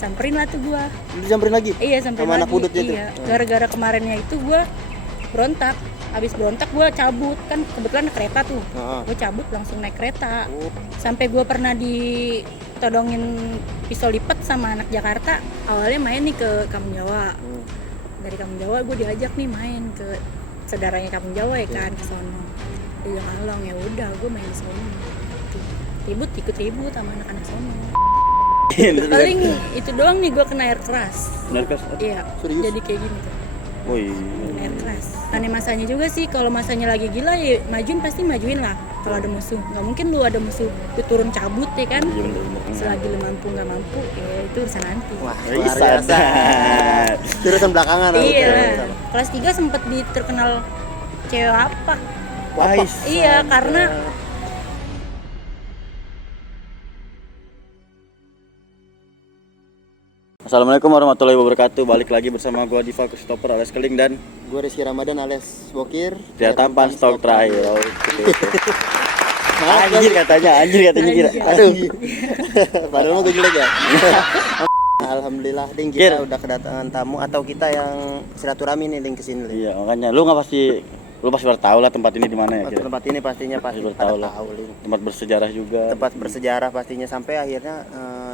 Samperin lah tuh gue. Disamperin lagi? Iya, samperin sama lagi. anak budutnya tuh? Iya, gara-gara kemarinnya itu gue berontak. Abis berontak gue cabut, kan kebetulan naik kereta tuh. Gue cabut langsung naik kereta. Sampai gue pernah ditodongin pisau lipat sama anak Jakarta. Awalnya main nih ke Kampung Jawa. Dari Kampung Jawa gue diajak nih main ke saudaranya Kampung Jawa ya kan, ke sono. Dia ngalong, ya udah gue main di sono. Ikut ribut sama anak-anak sono. Paling itu doang nih gue kena air keras. Air keras? Iya. Serius? Jadi kayak gini tuh. Oh iya. Air keras. Aneh masanya juga sih, kalau masanya lagi gila ya majuin pasti majuin lah. Kalau ada musuh, nggak mungkin lu ada musuh lu turun cabut ya kan. Iya bener. Selagi lu mampu nggak mampu ya itu urusan nanti. Wah, Bisa. luar biasa. Jurusan belakangan. Iya. Kelas 3 sempat terkenal cewek apa? Iya, karena Assalamualaikum warahmatullahi wabarakatuh. Balik lagi bersama gua Diva Christopher alias Keling dan Gue Rizky Ramadan alias Bokir. Dia tampan stok terakhir. Anjir katanya kira. Aduh. Padahal mau gue jelek ya. Alhamdulillah Ding, kita udah kedatangan tamu atau kita yang silaturahmi nih Ding kesini. Iya, makanya lu pasti baru tahu lah tempat ini di mana ya kira. Tempat ini pastinya pasti bertahu lah. Tempat bersejarah juga. Tempat bersejarah pastinya sampai akhirnya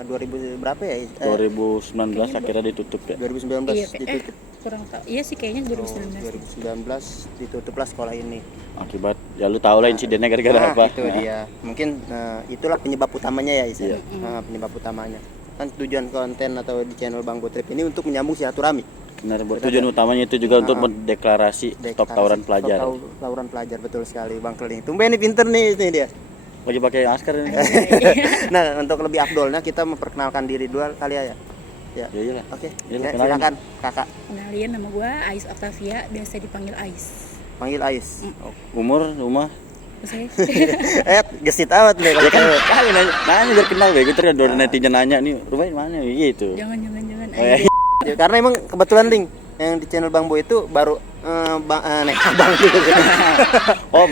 2000 berapa ya? 2019 akhirnya ditutup ya. 2019 iya, ditutup. kurang tahu. Iya sih kayaknya 2019. 2019 ditutuplah sekolah ini. Akibat ya lu tahu lah insidennya gara-gara apa. Itu dia. Mungkin itulah penyebab utamanya ya Isa. Penyebab utamanya. Kan tujuan konten atau di channel Bang Botrip ini untuk menyambung silaturahmi. Benar, tujuan utamanya itu juga untuk mendeklarasi stop tawuran pelajar. Stop tawuran pelajar, betul sekali Bang Keling. Tumben nih pinter nih ini dia. Lagi pakai masker ini. Nah, untuk lebih afdolnya kita memperkenalkan diri dulu kali ya. Ya. Iyalah. Oke. Iyalah, Ya, silakan Kakak. Kenalin, nama gue Ais Octavia, biasa dipanggil Ais. Panggil Ais. Umur, rumah. Saya Gesit amat nih. Ya kan, nanya biar kenal deh. Gitu kan netizen nanya nih, rumahnya mana gitu. jangan. Ya, karena emang kebetulan Ding yang di channel Bang Bo itu baru Bang gitu. Om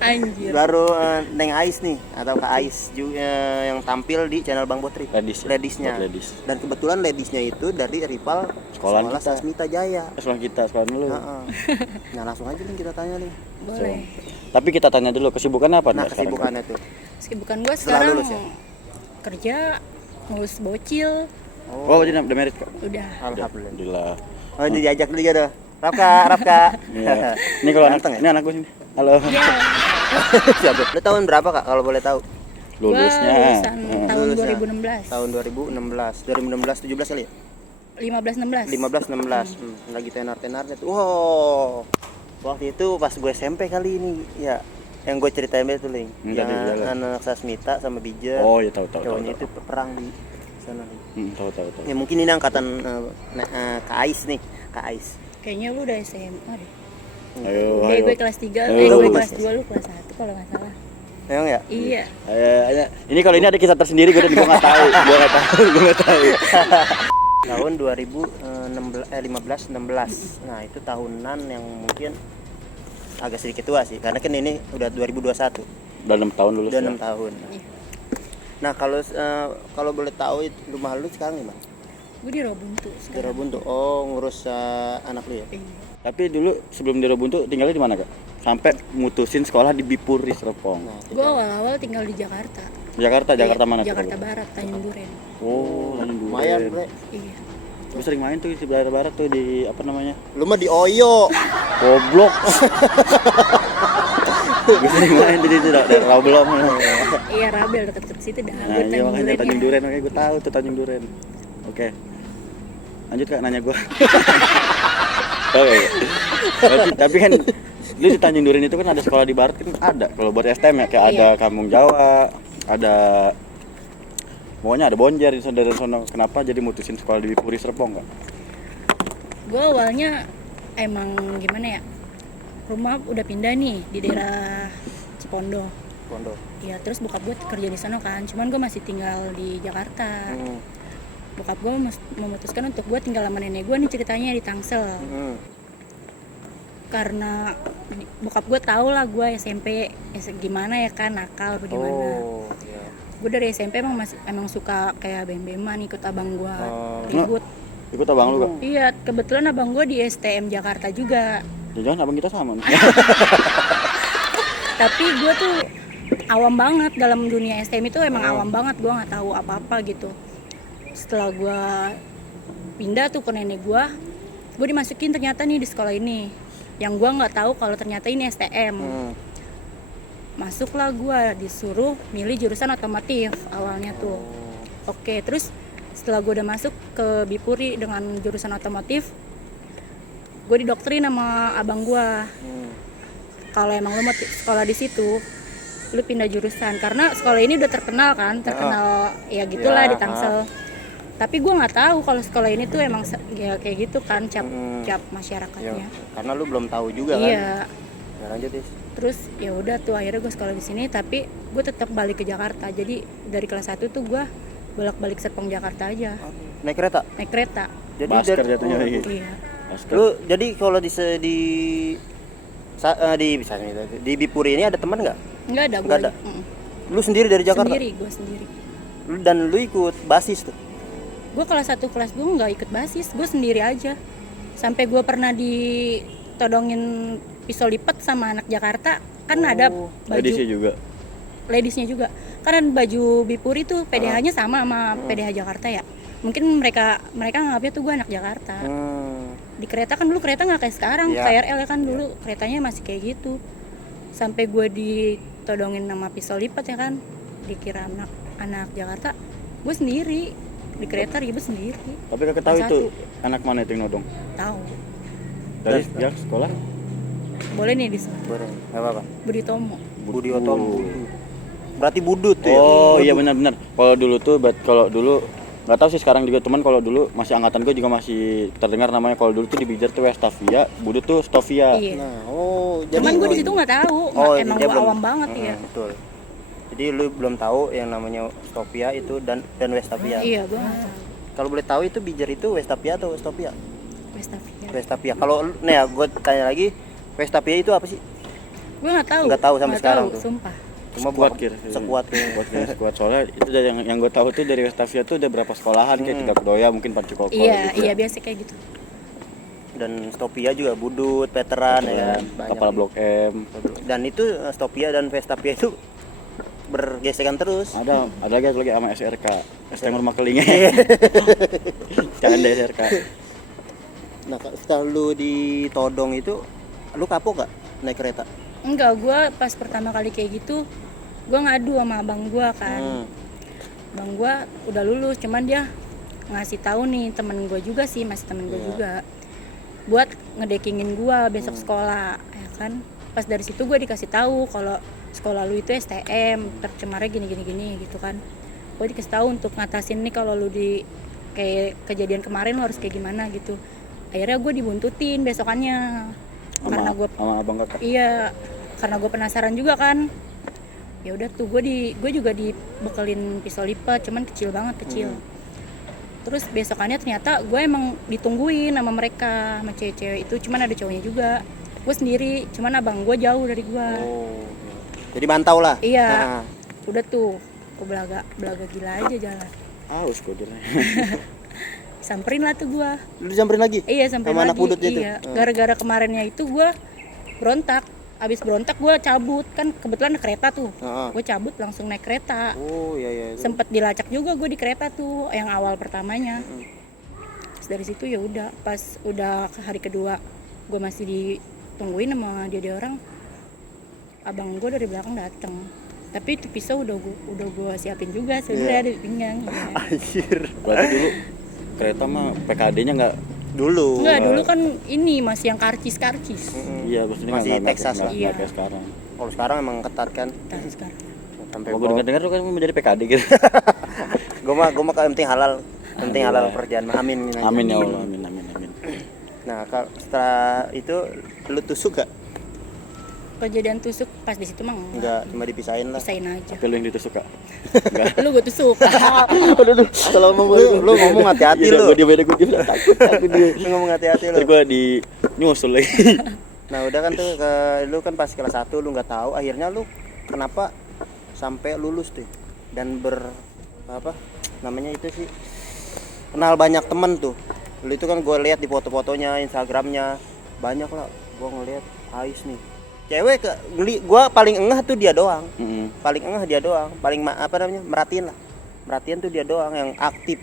Anjir. Baru Neng Ais nih atau Kak Ais juga yang tampil di channel Bang Botri. Ladiesnya. Dan kebetulan ladiesnya itu dari rival sekolah Sasmita Jaya. Sekolah dulu. Nah, langsung aja nih kita tanya nih. Boleh. Tapi kita tanya dulu kesibukannya apa? Nah, kesibukannya tuh. Kesibukan gue sekarang lulus ya? kerja, ngurus bocil. Oh, udah merit kok. Udah. Alhamdulillah. Oh, diajak dulu ya dah. Rafka. Iya. Ini kalau anak, ini anak gue sini. Halo. Iya. Siapa? Lu tahun berapa Kak kalau boleh tahu? Lulusnya. Lulusan tahun 2016. Tahun 2016. 17 kali ya? 15-16. 15-16. Lagi tenar-tenarnya tuh. Wow. Waktu itu pas gue SMP kali ini ya. Yang gue ceritain itu Ling. Yang anak Sasmita sama Bija. Oh, iya tahu. Cowoknya itu perang di sana. Tahu. Ya mungkin ini angkatan Kak Ais nih, Kak Ais. Kayaknya lu udah SMA deh. Ayo. Gue kelas 3, gue kelas 2, lu kelas 1 kalau nggak salah. Emang ya? Iya. Ini kalau ini ada kisah tersendiri gue nggak tahu. Gue nggak tahu. Tahun 2015-16. Nah, itu tahunan yang mungkin agak sedikit tua sih, karena kan ini udah 2021. Udah 6 tahun lulus. Udah 6 tahun. Nah, kalau boleh tahu rumah lu sekarang di mana? Gue di Robuntu Di sekarang. Robuntu. Oh, ngurus anak lu ya? Iya. Tapi dulu sebelum di Robuntu tinggalnya di mana kak? Sampai mutusin sekolah di Bipuri Serpong. Nah, Gue awal-awal tinggal di Jakarta. Jakarta mana? Jakarta Barat, Tanjung Duren. Oh, Tanjung Duren. lumayan, Bre. Iya. Gue sering main tuh di daerah barat tuh di apa namanya? Lu mah di Oyo. Goblok. Gue sering main di situ daerah Rawabelong. Iya, Rabel deket situ dah. Nah, iya makanya Tanjung Duren, makanya gue tahu tuh Tanjung Duren. Oke. Lanjut kak, nanya gue. Oke. Tapi kan lu di Tanjung Duren itu kan ada sekolah di barat kan ada. Kalau buat STM ya kayak ada Kampung Jawa, ada pokoknya ada Bonjer di sana. Kenapa jadi mutusin sekolah di Bipuri Serpong kak? Gue awalnya emang gimana ya, rumah udah pindah nih di daerah Cipondo. Ya terus bokap gue kerja di sana kan, cuman gue masih tinggal di Jakarta. Bokap gue memutuskan untuk gue tinggal sama nenek gue nih, ceritanya di Tangsel. Karena bokap gue tau lah gue SMP gimana ya kan, nakal bagaimana. Gue dari SMP emang suka kayak bem-beman, ikut abang gue ribut. Ikut abang lu gak? Iya, kebetulan abang gue di STM Jakarta juga. Jangan abang kita sama. Tapi gue tuh awam banget dalam dunia STM itu, emang awam banget, gue nggak tahu apa-apa gitu. Setelah gue pindah tuh ke nenek gue dimasukin ternyata nih di sekolah ini, yang gue nggak tahu kalau ternyata ini STM. Masuklah gue, disuruh milih jurusan otomotif awalnya tuh. Oke, terus setelah gue udah masuk ke Bipuri dengan jurusan otomotif, gue didoktrin sama abang gue. Kalau emang lo mau sekolah di situ, lu pindah jurusan, karena sekolah ini udah terkenal kan, ya gitulah di Tangsel. Tapi gue nggak tahu kalau sekolah ini tuh emang ya kayak gitu kan cap masyarakatnya. Karena lu belum tahu juga kan. Iya. Ya, lanjut Is. Terus ya udah tuh akhirnya gue sekolah di sini, tapi gue tetap balik ke Jakarta. Jadi dari kelas 1 tuh gue bolak-balik Serpong Jakarta aja. Naik kereta. Jadi Basker jatuhnya gitu. Iya. Lu jadi kalau di Bipuri ini ada teman nggak? Nggak ada. Nggak ada. Lu sendiri dari Jakarta? Gue sendiri. Dan lu ikut basis tuh? Gue kelas 1 kelas 2 nggak ikut basis, gue sendiri aja. Sampai gue pernah ditodongin pisau lipat sama anak Jakarta, kan ada baju ladiesnya juga kan ada baju Bipuri tuh PDH-nya sama PDH Jakarta ya, mungkin mereka nganggapnya tuh gue anak Jakarta. Di kereta kan dulu kereta nggak kayak sekarang, KRL ya kan, dulu keretanya masih kayak gitu. Sampai gue ditodongin sama pisau lipat ya kan, dikira anak Jakarta. Gue sendiri di kereta ribet sendiri. Tapi kakak tahu itu anak mana itu yang nodong? Tahu. Dari pihak sekolah? Boleh nih disebut. Boleh, nggak apa-apa. Budi Tomo. Berarti budut tuh ya? Oh iya benar-benar. Kalau dulu nggak tahu sih sekarang juga, teman kalau dulu masih angkatan gue juga masih terdengar namanya. Kalau dulu tuh di Bijar tuh Westavia, budut tuh Stovia. Iya. Nah, cuman gue di situ nggak tahu. Emang gue awam banget ya. Betul. Jadi lu belum tahu yang namanya Stovia itu dan Westavia. Iya, gue nggak tahu. Kalau boleh tahu itu Bijar itu Westavia atau Stovia? Westavia. Kalau nih ya gue tanya lagi, Westavia itu apa sih? Gue nggak tahu. Nggak tahu sampai sekarang tuh. Sumpah. Cuma Sekuat kira. Sekuat soalnya itu dari yang gue tahu tuh dari Westavia tuh ada berapa sekolahan kayak Tiga Kedoya, mungkin Pancu Koko. Iya biasa kayak gitu. Dan Stovia juga budut, veteran ya kan. Kepala Blok M. Dan itu Stovia dan Westavia itu bergesekan terus. Ada lagi sama SRK, STM Rumah Kelingnya. Jangan ada SRK. Nah, setelah lu ditodong itu, lu kapok gak naik kereta? Enggak, gue pas pertama kali kayak gitu, gue ngadu sama abang gue kan. Abang gue udah lulus, cuman dia ngasih tahu nih temen gue juga sih, masih temen gue juga, buat ngedekingin gue besok sekolah, ya kan. Pas dari situ gue dikasih tahu kalau sekolah lu itu STM, tercemarnya gini gitu kan. Gue dikasih tahu untuk ngatasin nih kalau lu di kayak kejadian kemarin lu harus kayak gimana gitu. Akhirnya gue dibuntutin besokannya karena gue sama abang kakak. Iya, karena gue penasaran juga kan. Ya udah tuh gue juga dibekelin pisau lipat, cuman kecil. Terus besokannya ternyata gue emang ditungguin sama mereka, sama cewek-cewek itu, cuman ada cowoknya juga. Gue sendiri, cuman abang gue jauh dari gue. Jadi mantau lah. Iya. Udah tuh, gue belaga gila aja jalan. Aus gue kira. Samperin lah tuh gue. Lu disamperin lagi? Iya, samperin sama lagi. Anak budut itu? Iya. Gara-gara kemarinnya itu gue berontak. Abis berontak gue cabut, kan kebetulan ada kereta tuh. Gue cabut langsung naik kereta. Oh iya. Sempet dilacak juga gue di kereta tuh, yang awal pertamanya. Terus dari situ ya udah, pas udah hari kedua gue masih ditungguin sama dia orang. Abang gue dari belakang dateng. Tapi itu pisau udah gue siapin juga sebenarnya di pinggang. Anjir. Berarti dulu kereta mah PKD-nya nggak dulu. Enggak, dulu kan ini masih yang karcis. Iya, maksudnya masih Texas lah. Nggak kayak sekarang. Kalau sekarang emang ketat kan. Sekarang. Sampai gue dengar tuh kan mau jadi PKD gitu. gue mah penting halal, pekerjaan. Amin ya Allah, amin. Nah, setelah itu lu tusuk gak? Kejadian tusuk pas di situ mah enggak, cuma dipisahin lah. Pisahin aja. Tapi lu yang ditusuk gak? Lu gue tusuk. Aduh, kalau lu ngomong hati-hati lu. Gue takut dia. Lu ngomong hati-hati lu. Terus gue di nyusul lagi. Nah, udah kan tuh lu kan pas kelas 1 lu enggak tahu, akhirnya lu kenapa sampai lulus tuh? dan apa namanya itu sih, kenal banyak temen tuh. Lu itu kan gue lihat di foto-fotonya, Instagramnya banyak lah, gue ngeliat Ais nih cewek gue paling engah tuh dia doang. Paling engah dia doang, paling apa namanya, merhatiin tuh dia doang yang aktif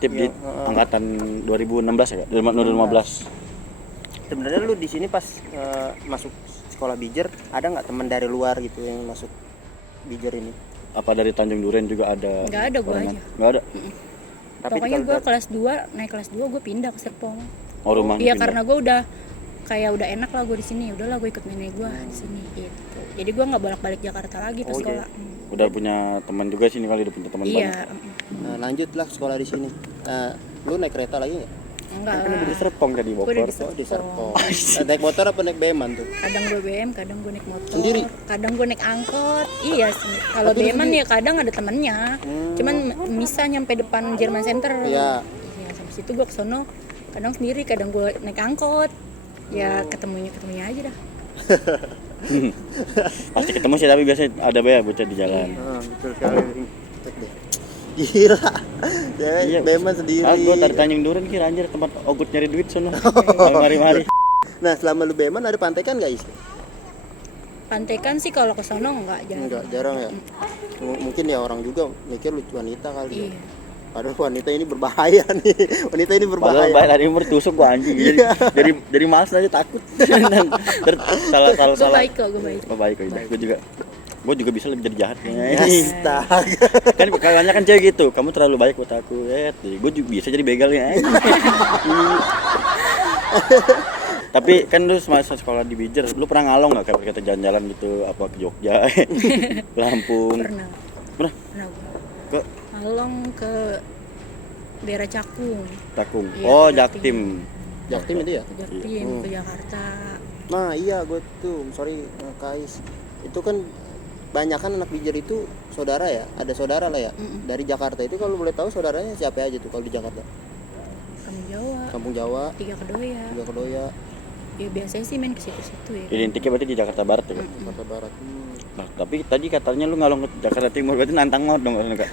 di angkatan 2016 ya, 2015. Sebenarnya lu di sini pas masuk sekolah Bijer, ada nggak teman dari luar gitu yang masuk Bijer ini? Apa dari Tanjung Duren juga ada? Nggak ada, gue aja. Nggak ada. Tapi pokoknya gue kelas 2, naik kelas 2 gue pindah ke Serpong. Oh, rumah. Iya, karena gue udah enak lah gue di sini. Udahlah gue ikut nenek gue di sini gitu. Jadi gue nggak bolak-balik Jakarta lagi ke sekolah. Udah punya teman juga sini kali, udah punya teman banyak. Iya. Nah, lanjutlah sekolah di sini. Lu naik kereta lagi nggak? Enggak. Kan di Serpong tadi Bogor. Di Serpong. Naik motor apa naik BM-an tuh? Kadang gue BM, kadang gue naik motor. Sendiri? Kadang gue naik angkot. Iya sih. Kalau BM-an ya kadang ada temennya. Cuman bisa nyampe depan Jerman Center. Iya. Iya, sampai situ gue kesono. Kadang sendiri, kadang gue naik angkot. Ya ketemunya aja dah. Pasti ketemu sih, tapi biasanya ada ya bocah di jalan. Betul sekali. Gila. Iya, BM-an sendiri. Gue dari Tanjung Duren kira anjir tempat ogut nyari duit sono. Mari-mari. Nah, selama lu BM-an ada pantekan enggak, Is? Pantekan sih kalau ke sono enggak jarang ya. Mungkin ya orang juga mikir lu wanita kali. Iya. Padahal wanita ini berbahaya nih. Wanita ini berbahaya. Padahal bayar hari umur tusuk gua anjing. Jadi malas aja takut. salah. Gue baik kok, gue baik. Oh, baik kok. Gue juga bisa lebih jadi jahat kayaknya. Astaga. Kan kalanya kan cewek gitu. Kamu terlalu baik buat aku. Gue juga bisa jadi begalnya. Tapi kan lu semasa sekolah di Bijer, lu pernah ngalong nggak kayak kita jalan-jalan gitu, apa ke Jogja, ke Lampung? Pernah gue. ke ngalong ke daerah Cakung. Iya, Oh, Jaktim. Jaktim itu ya? Ke Jaktim, ke Jakarta. Nah iya, gue tuh Kais, itu kan banyak kan anak Bijer itu saudara ya, ada saudara lah ya. Dari Jakarta itu kalau boleh tahu saudaranya siapa aja tuh kalau di Jakarta? Kampung Jawa, Tiga Kedoya. Ya biasanya sih main ke situ-situ ya. Identiknya berarti di Jakarta Barat ya? Jakarta Barat. Nah, tapi tadi katanya lu ngalong ke Jakarta Timur, berarti nantang banget dong Kak?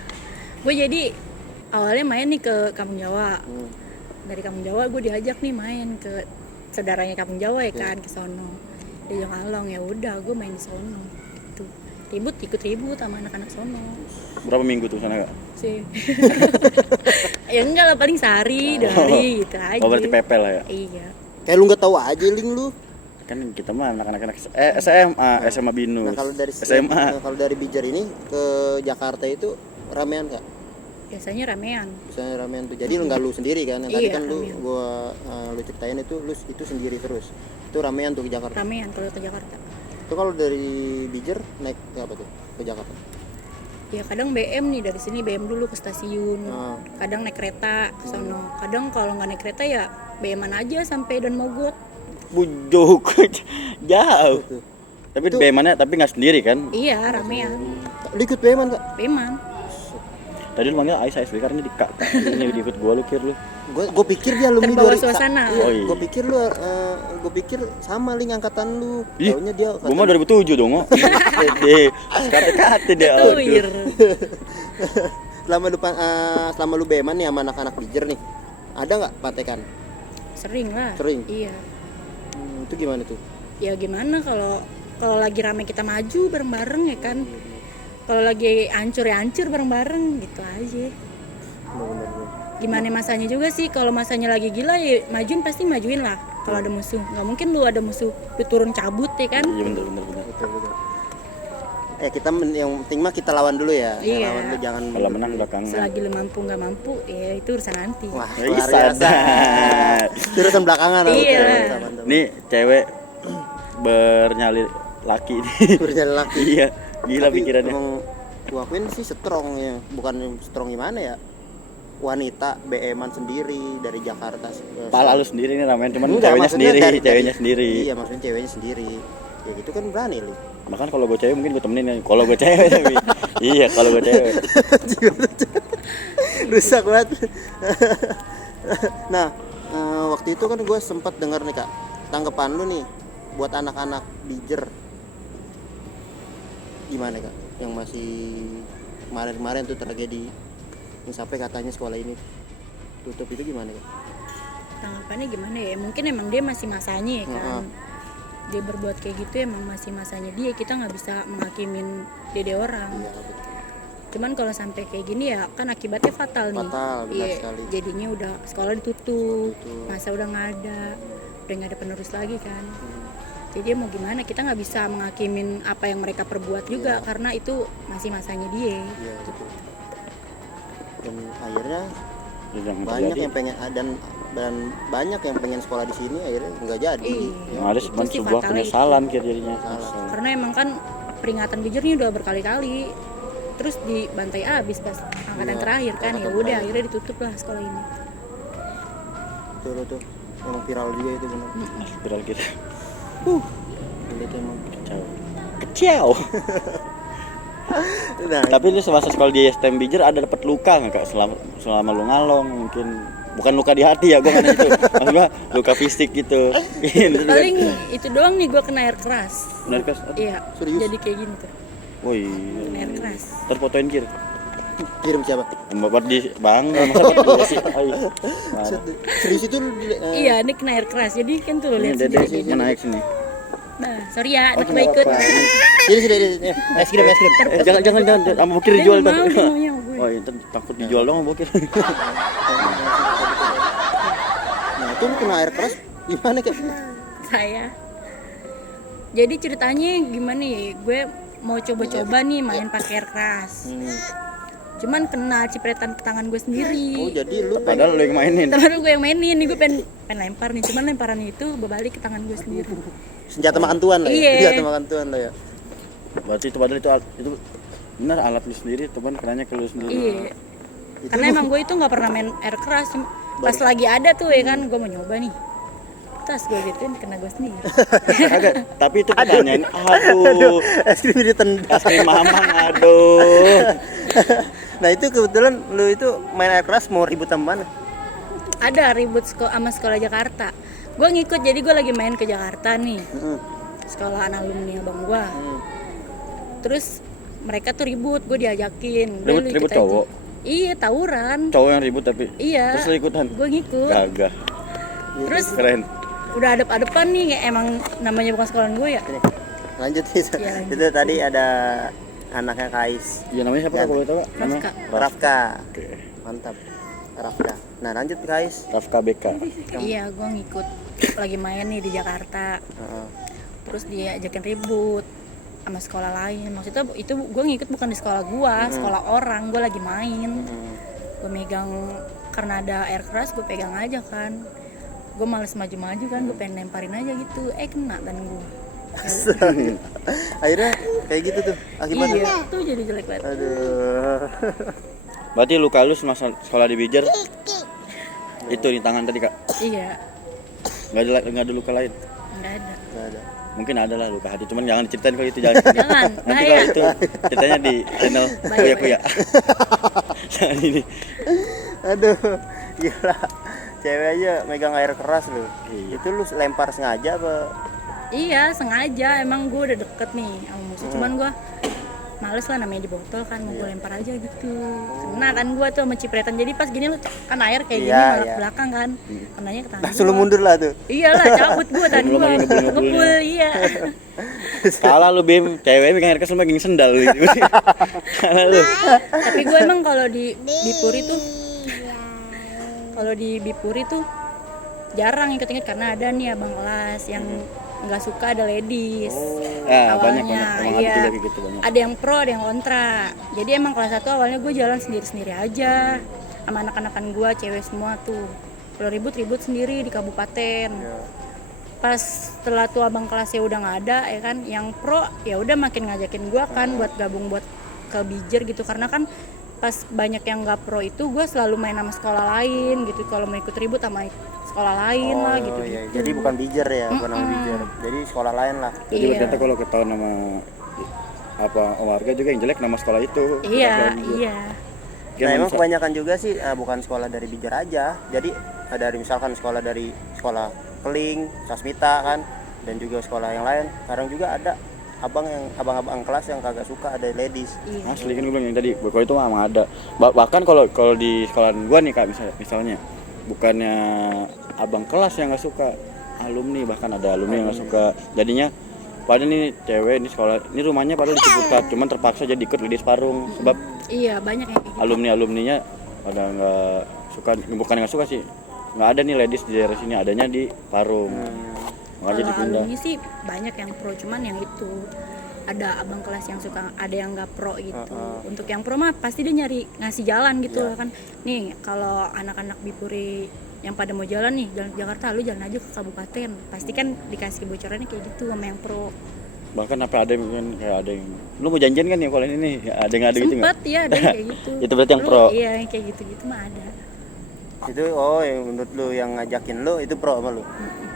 Gue jadi awalnya main nih ke Kampung Jawa. Dari Kampung Jawa gue diajak nih main ke saudaranya Kampung Jawa ya kan, ke sono. Dia ngalong, ya udah gue main di sono. Gitu. Ikut ribut sama anak-anak sono. Berapa minggu tuh sana Kak? Sih. Ya enggak lah, paling sehari, 2 hari gitu aja. Oh, berarti pepel lah ya? Iya. Kayak lu nggak tahu aja Ling lu. Kan kita mah anak-anak SMA Binus. Nah, kalau dari SMA. Kalau dari Bijer ini ke Jakarta itu ramean Kak? Biasanya ramean tuh. Jadi lu nggak lu sendiri kan? Yang tadi kan ramean. lu ceritain itu sendiri terus. Itu ramean tuh ke Jakarta. Ramean kalau ke Jakarta. Itu kalau dari Bijer naik apa tuh ke Jakarta? Ya kadang BM nih, dari sini BM dulu ke stasiun. Kadang naik kereta ke sono. Kadang kalau nggak naik kereta ya BM-an aja sampai Dan Mogot. Bujuk. Jauh. Tapi BM-annya tapi nggak sendiri kan? Iya, ramean. Lu ikut BM-an Kak? BM-an. Tadi lu manggil Ais karena di Kak. Ini ikut gua lu kir lu. Gue pikir dia alumni Terbawa suasana. Iya, Oh, iya. Gue pikir sama Ling angkatan lu. Taunya dia Gua mah 2007 dong, kok. Kate-kate dia. Ketuir. Selama lu BM-an nih sama anak-anak Bijer nih, ada nggak patekan? Sering lah. Sering? Iya. Itu gimana tuh? Ya gimana kalau lagi rame kita maju bareng-bareng ya kan. Kalau lagi hancur ya hancur bareng-bareng gitu aja. Bener. Gimana masanya juga sih, kalau masanya lagi gila ya majuin, pasti majuin lah. Kalau ada musuh, nggak mungkin lu ada musuh lu turun cabut ya kan. Iya bener. Betul. Kita yang penting mah kita lawan dulu ya. Iya. Lawan lu jangan. Kalau menang belakangan. Selagi lu mampu nggak mampu ya itu urusan nanti. Wah, Ih, luar biasa. sadar. Itu urusan belakangan. Iya. Nih cewek bernyali laki nih. Berjalan laki. Iya, gila Tapi pikirannya. Emang gua akuin sih strong ya, bukan strong gimana ya, wanita BM-an sendiri dari Jakarta. Pala lu sendiri nih ramen, cuman Enggak, ceweknya maksudnya sendiri, ceweknya sendiri. Iya, maksudnya ceweknya sendiri. Ya gitu kan berani lu. Bahkan kalau gue cewek mungkin gue temenin ya. Kalau gue cewek tapi iya kalau gue cewek. Rusak banget. Nah, waktu itu kan gue sempat dengar nih Kak, tanggapan lu nih buat anak-anak Bijer gimana Kak, yang masih kemarin tuh tragedi yang sampai katanya sekolah ini tutup, itu gimana Kak? Tanggapannya gimana ya, mungkin emang dia masih masanya ya kan. Dia berbuat kayak gitu emang masih masanya dia, kita nggak bisa menghakimin dede orang. Iya betul. Cuman kalau sampai kayak gini ya kan akibatnya fatal nih. Fatal, benar Iya, sekali. jadinya udah sekolah ditutup, masa udah nggak ada penerus lagi kan. Jadi mau gimana, kita nggak bisa menghakimin apa yang mereka perbuat juga karena itu masih masanya dia. Iya betul. Dan akhirnya Ya, jangan banyak terjadi. yang pengen dan banyak yang pengen sekolah di sini akhirnya nggak jadi. Iya. Yang ada cuma Itu sih sebuah fatalnya penyesalan kira jadinya. Karena emang kan peringatan bijir ini udah berkali-kali, terus dibantai abis pas angkatan Iya, terakhir kan, ya angkatan udah terakhir. akhirnya ditutup lah sekolah ini. Betul tuh. Emang viral juga itu benar. Viral gitu. Itu emang. Kecil. Nah, Tapi lu semasa sekolah di STM Bijer ada dapat luka nggak Kak selama lu ngalong? Mungkin bukan luka di hati ya, gua nggak nanya itu. Maksud gua luka fisik gitu. Paling itu doang nih, gue kena air keras. Benar Kas? Iya, Serius? jadi kayak gini tuh, Woi. kena air keras. Terfotoin kir. kirim siapa? Bapak di Bang, masa berdua sih? Ayo. Serius itu Iya, ini kena air keras, jadi kan tuh lo Ini lihat Dede sendiri. mau naik sini. Nah, sorry ya, anak nggak gue ikut. apa-apa. Sini. Es krim. Jangan sama Bokir Dia dijual nggak tuh. mau, dia maunya sama gue. Oh, itu takut dijual dong sama Bokir. Nah, itu lu kena air keras gimana Kak? Saya. Jadi ceritanya gimana ya? Gue mau coba-coba nih main pakai air keras. Cuman kena cipretan ke tangan gue sendiri. Oh, jadi lu Padahal lu yang mainin. Temen gue yang mainin nih, gue pengen lempar nih, cuman lemparan itu berbalik ke tangan gue sendiri. senjata makan tuan lah ya. Iya. Senjata makan tuan lah ya. Berarti itu padahal itu benar alat lu sendiri, teman kenanya ke lu sendiri. Iya. Karena emang gue itu nggak pernah main air keras. Pas lagi ada tuh ya kan, gue mau nyoba nih. Tas gue gituin kena gue sendiri. Kagak, tapi itu pertanyaan aduh. Es krim ditendang. Es krim mamang aduh. Nah, itu kebetulan lu itu main air keras mau ribut sama mana? Ada ribut sama sekolah Jakarta. Gue ngikut, jadi gue lagi main ke Jakarta nih. Sekolah anak alumni abang gue. Terus mereka tuh ribut, gue diajakin. "Udah, lu ikut Ribut aja." cowok. Iya, tawuran. Cowok yang ribut tapi. Iya. Terus lu ikutan. Gue ngikut. Gagah. Terus Keren. udah adep-adepan nih, emang namanya bukan sekolahan gue ya. Lanjut nih. Iya, lanjut. Itu tadi ada anaknya Kais, Iya namanya siapa Kak, kalau tahu Kak? Nama? Rafka. Rafka. Oke. Mantap. Rafka. Nah, lanjut Kais. Rafka BK. Iya, gue ngikut. Lagi main nih di Jakarta. Heeh. Terus dia ajakin ribut sama sekolah lain. Maksudnya itu gue ngikut bukan di sekolah gue, sekolah orang. Gue lagi main. Gue megang, karena ada air keras gue pegang aja kan. Gue males maju-maju kan, gue pengen lemparin aja gitu. Kena dan gue. Akhirnya kayak gitu tuh akibatnya. Iya, tuh jadi jelek banget. Aduh. Berarti luka lu semasa sekolah di Bijer itu di tangan tadi Kak. Iya, Nggak ada luka lain. nggak ada. Nggak ada. Mungkin ada lah luka hati, cuman jangan diceritain kalau itu jangan. Jangan, Nanti bahaya. kalau itu ceritanya di channel Bahaya, Kuya. Jangan ini. Aduh, gila. Cewek aja megang air keras lu. Iya. Itu lu lempar sengaja apa? Iya, sengaja. Emang gue udah deket nih sama musuh. Cuman gue males lah, namanya di botol kan, mau gue lempar aja gitu. Kena kan gue tuh sama cipretan. Jadi pas gini lu kan air kayak gini Iya, malah iya. ke belakang kan. Kenanya ke tangan Langsung lu gua. mundur lah tuh. Iyalah, cabut gue tadi Belum gue. lagi ngebul-ngebulnya. Ngebul, iya. Kalah lu Bim, cewek megang air keras lu megang sendal lu. Kalah lu. Tapi gue emang kalau di Bipuri tuh, kalau di Bipuri tuh jarang ikut-ikut karena ada nih abang kelas yang nggak suka ada ladies. Ya, banyak Awalnya, emang iya. ada juga kayak gitu banyak. Ada yang pro, ada yang kontra. Jadi emang kelas 1 awalnya gue jalan sendiri-sendiri aja sama anak-anakan gue, cewek semua tuh. Kalau ribut-ribut sendiri di kabupaten. Pas setelah tuh abang kelasnya udah nggak ada ya kan, yang pro ya udah makin ngajakin gue kan buat gabung buat ke Bijer gitu, karena kan pas banyak yang nggak pro itu gue selalu main sama sekolah lain gitu, kalau mau ikut ribut sama sekolah lain lah gitu. Iya. Jadi bukan Bijer ya, bukan nama Bijer. Jadi sekolah lain lah. Jadi Iya. ternyata kalau ketahuan nama apa warga juga yang jelek nama sekolah itu. Iya, Sekolah Bijer. iya. Nah, emang kebanyakan juga sih bukan sekolah dari Bijer aja. Jadi dari misalkan sekolah dari sekolah Keling, Sasmita kan, dan juga sekolah yang lain. Sekarang juga ada abang-abang kelas yang kagak suka ada ladies. Iya. Asli kan gue bilang yang tadi, kalau itu emang ada. Bahkan kalau di sekolahan gue nih Kak, misalnya bukannya abang kelas yang nggak suka, alumni, bahkan ada alumni yang nggak suka. Jadinya padahal nih cewek ini sekolah, ini rumahnya padahal di Ciputat, cuman terpaksa jadi ikut ladies Parung sebab Iya, banyak yang kayak gitu. alumninya pada nggak suka, bukan nggak suka sih, nggak ada nih ladies di daerah sini, adanya di Parung. Makanya Kalau dipindah. alumni sih banyak yang pro, cuman yang itu ada abang kelas yang suka, ada yang nggak pro gitu. Untuk yang pro mah pasti dia nyari ngasih jalan gitu lah kan. Nih kalau anak-anak Bipuri yang pada mau jalan nih, jalan ke Jakarta, lu jalan aja ke kabupaten, pasti kan dikasih bocorannya kayak gitu sama yang pro. Bahkan apa ada yang kan kayak ada yang lu mau janjian kan ya kalau ini ya, ada yang ada gitu nggak? Sempet ya ada yang kayak gitu. Itu berarti yang pro. Iya, yang kayak gitu-gitu mah ada. Itu yang menurut lu yang ngajakin lu itu pro sama lu.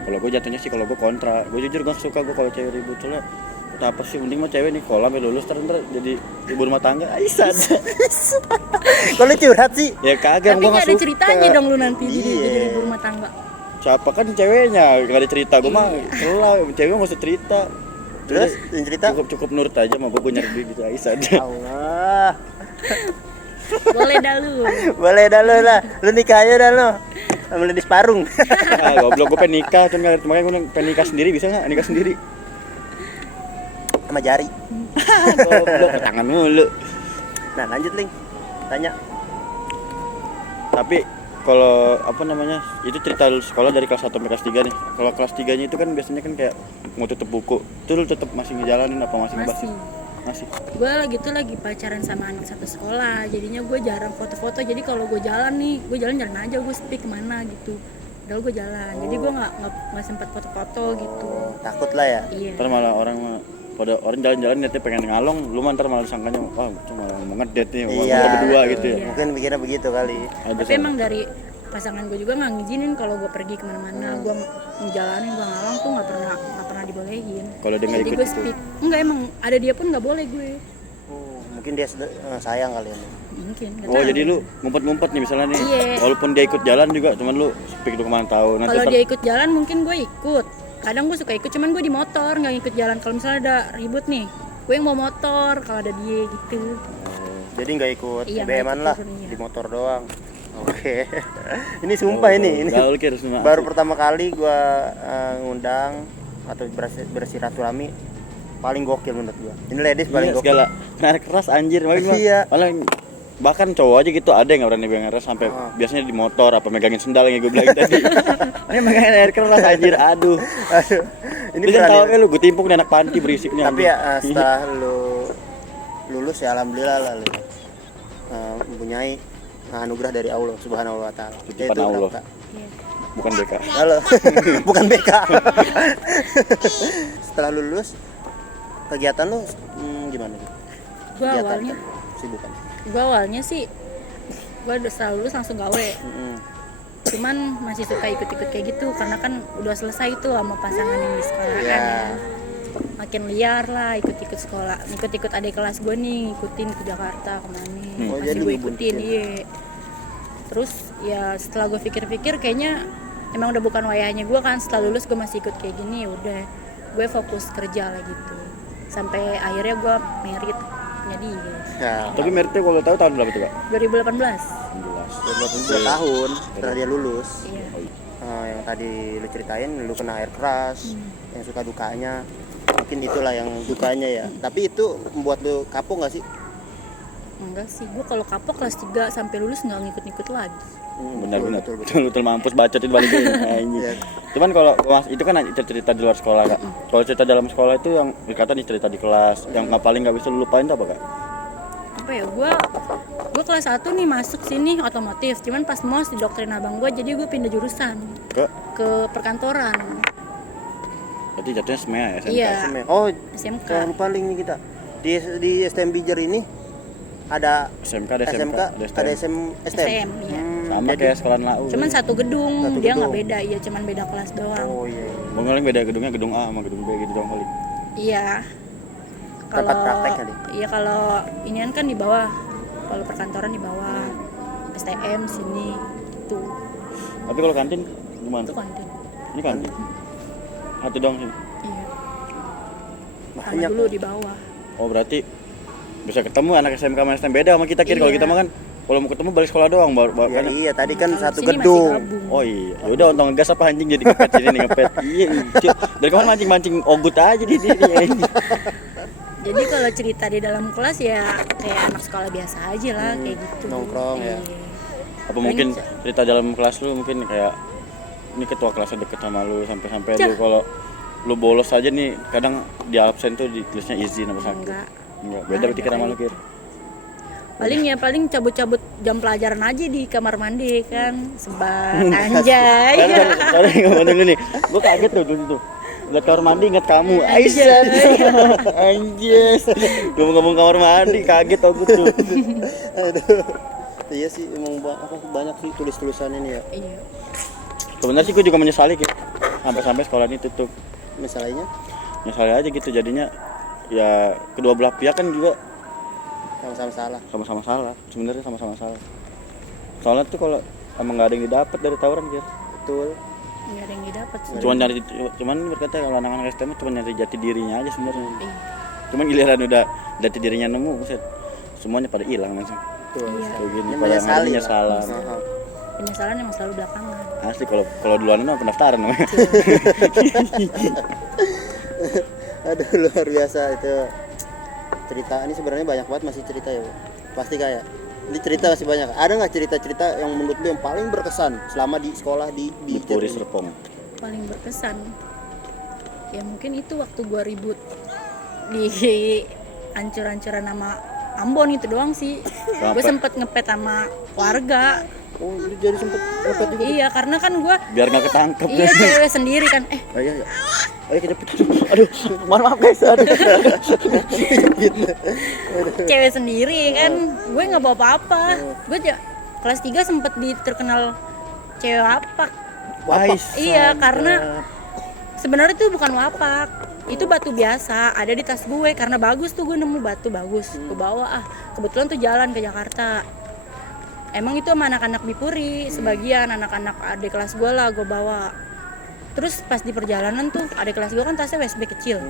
Kalau gue jatuhnya sih, kalau gue kontra, gue jujur gue suka gue kalau cewek ribut, soalnya apa sih, mending mah cewek nih kalau sampai lulus ntar jadi ibu rumah tangga, aisan. Kalau curhat sih. Ya kagak, Tapi gue nggak nggak ada suka. ceritanya dong lu nanti Iya. jadi ibu rumah tangga. Siapa kan ceweknya, gak ada cerita, gue mah kelah, cewek nggak usah cerita. Terus yang cerita Cukup nurut aja, mau gue nyari duit gitu, aisan. Allah. Boleh dah lu. Boleh dah lu lah. Lu nikah aja dah lu. Sama ladies Parung. Ah, goblok, gue pengen nikah, cuman makanya gue pengen nikah sendiri, bisa nggak nikah sendiri? Sama jari. Goblok, tangan mulu. Nah, lanjut Ling. Tanya. Tapi kalau apa namanya, itu cerita lu sekolah dari kelas 1 sampai kelas 3 nih. Kalau kelas 3-nya itu kan biasanya kan kayak mau tutup buku. Itu lu tetap masih ngejalanin apa masih ngebahas? Masih. Gue lagi pacaran sama anak satu sekolah, jadinya gue jarang foto-foto. Jadi kalau gue jalan nih, gue jalan aja, gue speak kemana gitu. Padahal gue jalan, jadi gue nggak sempat foto-foto gitu. Takut lah ya. Iya. Ntar malah orang pada orang jalan-jalan niatnya pengen ngalong, lu mah ntar malah sangkanya wah cuma mau ngedate nih, mau Iya. berdua gitu ya. Iya. Mungkin pikirnya begitu kali. Ada Tapi emang dari pasangan gue juga nggak ngizinin kalau gue pergi kemana-mana, gue ngejalanin, gue ngalong tuh nggak pernah dibolehin. Kalau dia nggak Jadi ikut gue itu. speak, enggak emang ada dia pun nggak boleh gue. Mungkin dia sayang kali ya. Mungkin. nggak Oh tahu. jadi lu ngumpet-ngumpet nih misalnya nih, Iya. walaupun dia ikut jalan juga, cuman lu speak lu kemana tahu. Nanti Kalau ntar- dia ikut jalan mungkin gue ikut. Kadang gue suka ikut, cuman gue di motor nggak ikut jalan. Kalau misalnya ada ribut nih, gue yang mau motor. Kalau ada dia gitu. Jadi nggak ikut Iya, BM-an nggak lah ikut, iya. di motor doang. Oke. Ini sumpah ini Gaul kira semua. baru pertama kali gua ngundang atau bersiraturahmi paling gokil menurut gua. Ini ladies paling Iya, gokil. segala narik keras anjir, Iya. Bahkan cowok aja gitu ada yang nggak berani pegang air keras sampai biasanya di motor apa megangin sendal yang gue bilang tadi. Ini megangin air keras anjir, aduh. Aduh. Ini Lu jangan tahu berani. lu, gue timpuk nih anak panti berisiknya. Tapi anjing. ya setelah lu lulus ya alhamdulillah lah lu mempunyai anugerah dari Allah Subhanahu wa taala. Titipan Allah. Iya. Bukan BK. Halo. Bukan BK. Setelah lulus kegiatan lu gimana? Gue awalnya, Sibukan. sih, gue udah setelah lulus langsung gawe. Cuman masih suka ikut-ikut kayak gitu karena kan udah selesai tuh sama pasangan yang di sekolah kan Iya. ya. Makin liar lah ikut-ikut sekolah, ikut adik kelas gue nih, ikutin ke Jakarta kemana. Oh, Masih jadi gue lu ikutin, iya. Terus ya setelah gue pikir-pikir kayaknya emang udah bukan wayahnya gue kan. Setelah lulus gue masih ikut kayak gini, ya udah gue fokus kerja lah gitu. Sampai akhirnya gue merit jadi Ya, Tapi meritnya kalau tahu tahun berapa tuh, Kak? 2018. 22 tahun setelah dia lulus. Iya. Yang tadi lu ceritain lu kena air keras, yang suka dukanya. Mungkin itulah yang dukanya ya. Tapi itu membuat lu kapok nggak sih? Enggak sih, gue kalau kapok kelas 3 sampai lulus nggak ngikut-ngikut lagi. Benar-benar. Betul. Betul mampus bacot itu balik anjing. Iya. Cuman kalau itu kan cerita di luar sekolah, Kak. Kalau cerita dalam sekolah itu yang dikata nih cerita di kelas, yang paling nggak bisa lu lupain itu apa, Kak? Apa ya, gue kelas 1 nih masuk sini otomotif, cuman pas mos didoktrin abang gue, jadi gue pindah jurusan ke perkantoran. Berarti jatuhnya SMEA ya, SMK. Iya, Oh, SMK. yang lupa link nih kita. Di STM Bijer ini ada SMK ada SMK, ada STM. ada STM. STM, iya. Sama jadi- kayak sekolah LAU. Cuman satu gedung, Satu dia gedung. nggak beda, iya cuman beda kelas doang. Oh iya. Paling beda gedungnya, gedung A sama gedung B gitu doang kali. Iya. Tempat praktek kali. Iya, kalau inian kan di bawah, kalau perkantoran di bawah, STM sini itu Tapi kalau kantin gimana? kantin. Ini kantin. Satu doang sih. Iya. sama Banyak. dulu di bawah. Oh berarti bisa ketemu anak SMK sama STM beda sama kita kira. Kalau Iya. kita mah kan kalau mau ketemu balik sekolah doang Ya, iya tadi kan Kalau satu sini masih gedung. gabung. Oh iya, ya udah untung ngegas apa anjing jadi ngepet sini nih ngepet. Iya, iya. Dari kemarin mancing-mancing ogut aja di sini. Jadi kalau cerita di dalam kelas ya kayak anak sekolah biasa aja lah, kayak gitu. nongkrong ya. Iya. Apa mungkin cerita dalam kelas lu mungkin kayak ini ketua kelasnya deket sama lu sampai-sampai lu kalau lu bolos aja nih kadang di absen tuh ditulisnya izin apa sakit. Enggak. Beda berarti kira sama lu Kir. Paling cabut-cabut jam pelajaran aja di kamar mandi kan, sebat anjay. Tadi ngomong dulu nih, gua kaget tuh dulu tuh. Lihat kamar mandi ingat kamu. Anjay. Anjir. Ngomong-ngomong kamar mandi kaget aku tuh. Aduh. Iya sih emang banyak sih tulis-tulisan ini ya. Iya. Sebenarnya sih gua juga menyesali Kir. Sampai sekolah ini tutup. Misalnya Menyesali aja gitu jadinya ya kedua belah pihak kan juga sama-sama salah. sama-sama salah. Sebenarnya sama-sama salah. Soalnya tuh kalau emang nggak ada yang didapat dari tawuran Kir. Betul. Nggak ada yang didapat sih. Cuman berkata kalau anak-anak STM cuma nyari jati dirinya aja sebenarnya. Iya. Cuman giliran udah jati dirinya nemu, buset, semuanya pada hilang langsung. Betul. Iya. Kayak gini, Ini pada yang ada menyesali. penyesalan. Heeh. Penyesalan emang selalu belakangan. Asli kalau duluan mah pendaftaran namanya. Aduh luar biasa itu cerita. Ini sebenarnya banyak banget masih cerita ya. Pasti kayak ini cerita masih banyak. Ada nggak cerita-cerita yang menurut lu yang paling berkesan selama di sekolah di Di Puri Serpong. Paling berkesan ya mungkin itu waktu gua ribut di ancur-ancuran nama Ambon itu doang sih. Gue sempet ngepet sama warga. Oh, lu jadi sempet repot juga. Iya, karena kan gue Biar nggak ketangkep. iya cewek sendiri kan. Oh, iya, iya. Ayo kejepit. Aduh, mohon maaf guys. Aduh. Cewek sendiri kan, gue nggak bawa apa-apa. Gue kelas 3 sempet terkenal cewek wapak. Wais. Iya, karena sebenarnya itu bukan wapak, itu batu biasa ada di tas gue karena bagus tuh, gue nemu batu bagus, gue bawa kebetulan tuh jalan ke Jakarta. Emang itu sama anak-anak Bipuri, sebagian anak-anak adik kelas gue lah gue bawa. Terus pas di perjalanan tuh adik kelas gue kan tasnya westbag kecil,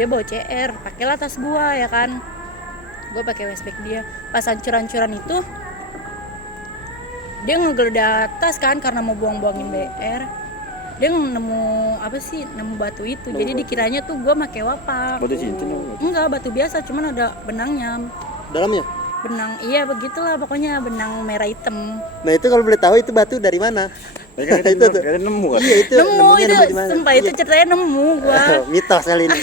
dia bawa CR, pakailah tas gue ya kan, gue pakai westbag dia. Pas hancur-hancuran itu dia ngegeledah tas kan karena mau buang-buangin BR, dia nemu apa sih, nemu batu itu. Jadi dikiranya tuh gue pakai wapak. Batu cincin dong. Enggak, batu biasa, cuman ada benangnya. Dalamnya. Benang, iya begitulah pokoknya, benang merah hitam. Nah, itu kalau boleh tahu itu batu dari mana? Kan Itu tuh. kalian nemu kan? Iya, itu Nemu nemunya itu, nemu di mana? sumpah itu ceritanya nemu gua. Mitos kali ini.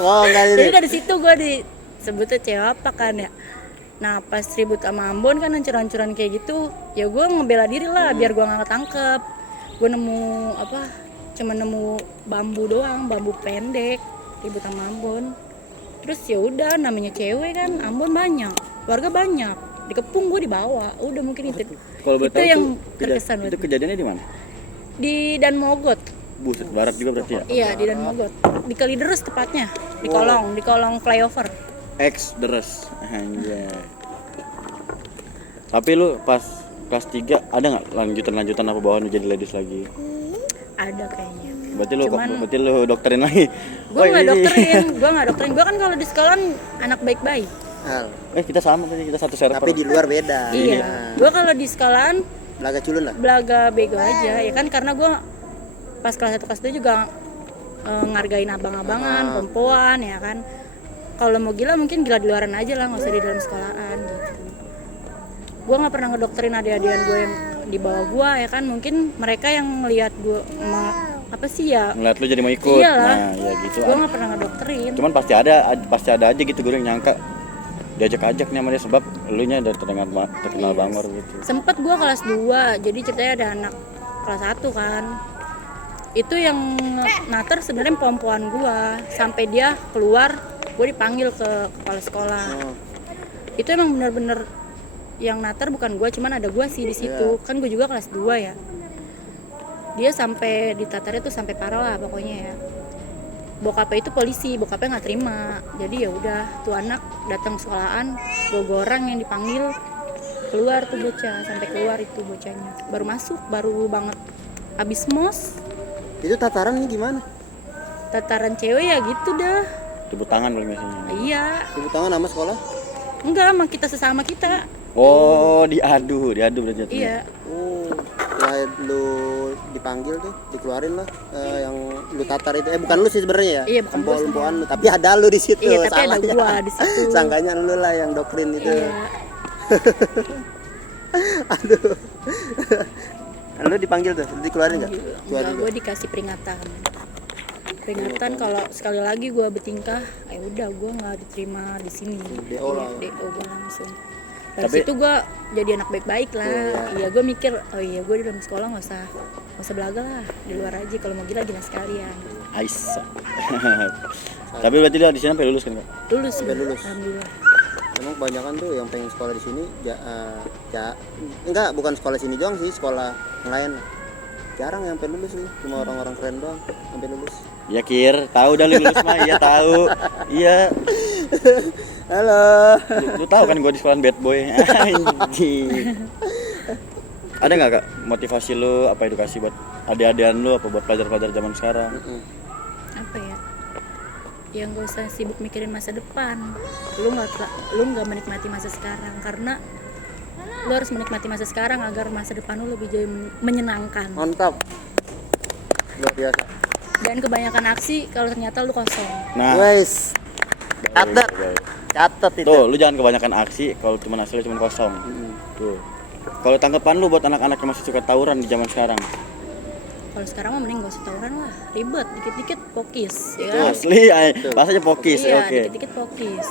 Oh, enggak ini. Jadi dari situ gua disebutnya cewek apa kan ya. Nah pas ribut sama Ambon kan hancur-hancuran kayak gitu, ya gua ngebela diri lah biar gua nggak ketangkep. Gua nemu apa? Cuma nemu bambu doang, bambu pendek, ribut sama Ambon. Terus ya udah, namanya cewek kan, Ambon banyak, warga banyak, dikepung gue dibawa, udah mungkin itu. Kalau boleh Itu tahu yang tuh, terkesan itu buat gue. kejadiannya di mana? Di Dan Mogot. Buset, barat juga berarti ya? Iya, di Dan Mogot. Di Kalideres tepatnya, di kolong flyover. X deres. Anjay. Tapi lu pas kelas 3 ada nggak lanjutan apa bawahan lu jadi ladies lagi? Ada kayaknya. Berarti Cuman- lu dokterin lagi. Gue nggak dokterin, gue kan kalau di sekolah anak baik-baik. Hal. Kita sama kan, kita satu server. Tapi di luar beda. Iya, gue kalau di sekolahan Belaga culun lah. belaga bego aja ya kan, karena gue pas kelas 1 kelas 2 juga ngargain abang-abangan, perempuan ya kan. Kalau mau gila mungkin gila di luaran aja lah, nggak usah di dalam sekolahan gitu. Gue nggak pernah ngedokterin adik-adikan gue yang di bawah gue ya kan, mungkin mereka yang ngelihat gue apa sih ya. Ngeliat lu jadi mau ikut. Iyalah. Nah, ya gitu. Gue nggak pernah ngedokterin. Cuman pasti ada aja gitu gue yang nyangka diajak-ajak nih sama dia sebab elunya udah terkenal bangor gitu. Sempet gue kelas 2, jadi ceritanya ada anak kelas 1 kan, itu yang nater sebenarnya perempuan gue, sampai dia keluar gue dipanggil ke kepala sekolah. Itu emang bener-bener yang nater bukan gue, cuman ada gue sih di situ. Kan gue juga kelas 2 ya, dia sampai ditatarnya tuh sampai parah lah pokoknya ya. Bokapnya itu polisi, bokapnya nggak terima, jadi ya udah tuh anak datang sekolahan, orang yang dipanggil keluar tuh bocah, sampai keluar itu bocahnya, baru masuk, baru banget abis mos. Itu tataran nih gimana? Tataran cewek ya gitu dah, tepuk tangan paling biasanya. Iya. Tepuk tangan nama sekolah. Enggak, emang kita sesama kita. Oh, diadu berarti jatuhnya. Iya. Oh, setelah lu dipanggil tuh, dikeluarin lah yang lu tatar itu. Bukan lu sih sebenarnya ya. Iya, bukan gua sih. Empol-empolan lu, tapi ada lu di situ. Iya, tapi ada salahnya. gua di situ. Sangkanya lu lah yang doktrin itu. Iya. Aduh. Lu dipanggil tuh, lu dikeluarin enggak? Enggak, gue dikasih peringatan kalau sekali lagi gue bertingkah, ya udah gue nggak diterima di sini. DO lah. DO gue langsung. Dari Tapi- situ gue jadi anak baik-baik lah. Iya, gue mikir, oh iya gue di dalam sekolah nggak usah belaga lah, di luar aja, kalau mau gila sekalian. Ais. Tapi berarti dia di sini sampai lulus kan, Kak? Lulus, Sampai lulus. alhamdulillah. Emang kebanyakan tuh yang pengen sekolah di sini enggak, bukan sekolah sini doang sih, sekolah yang lain. Jarang yang sampai lulus sih, cuma orang-orang keren doang sampai lulus. Ya Kir, tahu dah lu lulus mah, iya tahu. Iya. Halo. Lu tahu kan gua di sekolah bad boy. Anjing. Ada nggak Kak motivasi lu, apa edukasi buat adik-adikan lu, apa buat pelajar-pelajar zaman sekarang? Apa ya? Ya nggak usah sibuk mikirin masa depan. Lu nggak menikmati masa sekarang, karena lu harus menikmati masa sekarang agar masa depan lu lebih jadi menyenangkan. Mantap. Luar biasa. Dan kebanyakan aksi kalau ternyata lu kosong. Nah, Wes. Catat. Catat itu. tuh lu jangan kebanyakan aksi kalau cuma hasilnya cuma kosong. Tuh. Kalau tanggapan lu buat anak-anak yang masih suka tawuran di zaman sekarang? Kalau sekarang mah mending gak usah tawuran lah, ribet, dikit-dikit pokis, ya kan? Asli, bahasanya pokis, Iya, oke. dikit-dikit pokis,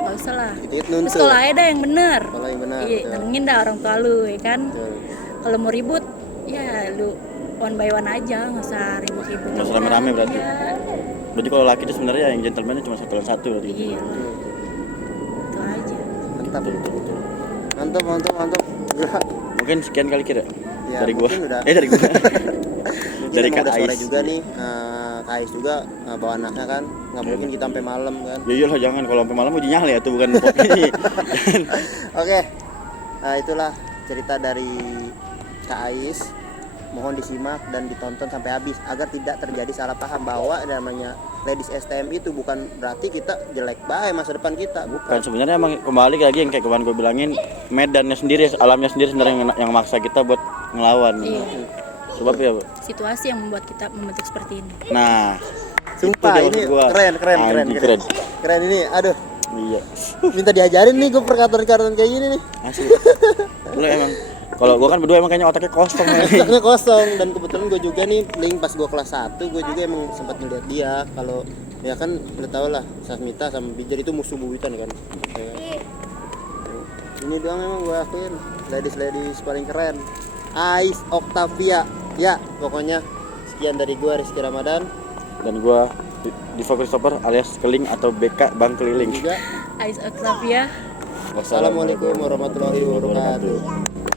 nggak usah lah. Dikit-dikit Terus nuntut. sekolah aja dah yang bener. Sekolah yang benar, Iya, betul. nangin dah orang tua lu, ya kan? Betul. Kalau mau ribut, ya lu one by one aja, nggak usah ribut-ribut. Nggak usah rame-rame berarti. Iya, Berarti kalau laki itu sebenarnya yang gentleman cuma satu lawan satu berarti. iya lah. Itu aja. Mantap. Mantap. Gila. Mungkin sekian kali Kir ya? Ya, Dari gua. mungkin udah. Dari gua. Mungkin Dari emang Kak udah sore Ais. juga nih, Kak Ais juga bawa anaknya kan, nggak mungkin kita sampai malam kan. Ya iyalah jangan, kalau sampai malam uji nyali ya tuh bukan kopi. Oke, itulah cerita dari Kak Ais. Mohon disimak dan ditonton sampai habis agar tidak terjadi salah paham bahwa namanya Ladies STM itu bukan berarti kita jelek baik masa depan kita, Kan bukan. sebenarnya emang kembali lagi yang kayak kemarin gue bilangin, medannya sendiri, alamnya sendiri sebenarnya yang maksa kita buat ngelawan. Iya. Sebab ya, Situasi yang membuat kita membentuk seperti ini. nah, Sumpah itu dia ini maksud gua. keren. Anjing, Keren ini, aduh. Iya. Minta diajarin nih gue perkataan-perkataan kayak gini nih. Asli. Lu emang kalau gua kan berdua emang kayaknya otaknya kosong nih. Otaknya kosong, dan kebetulan gue juga nih link pas gue kelas 1 gue juga emang sempat ngeliat dia. Kalau ya kan udah tau lah, Sasmita sama Bijar itu musuh buyutan kan. Ya. Ini doang emang gue akuin ladies paling keren. Ais Octavia. Ya pokoknya sekian dari gue, Rizky Ramadan. Dan gua Diva Christopher alias Keling atau BK Bang Keliling. Juga Ais Octavia. Assalamualaikum warahmatullahi wabarakatuh.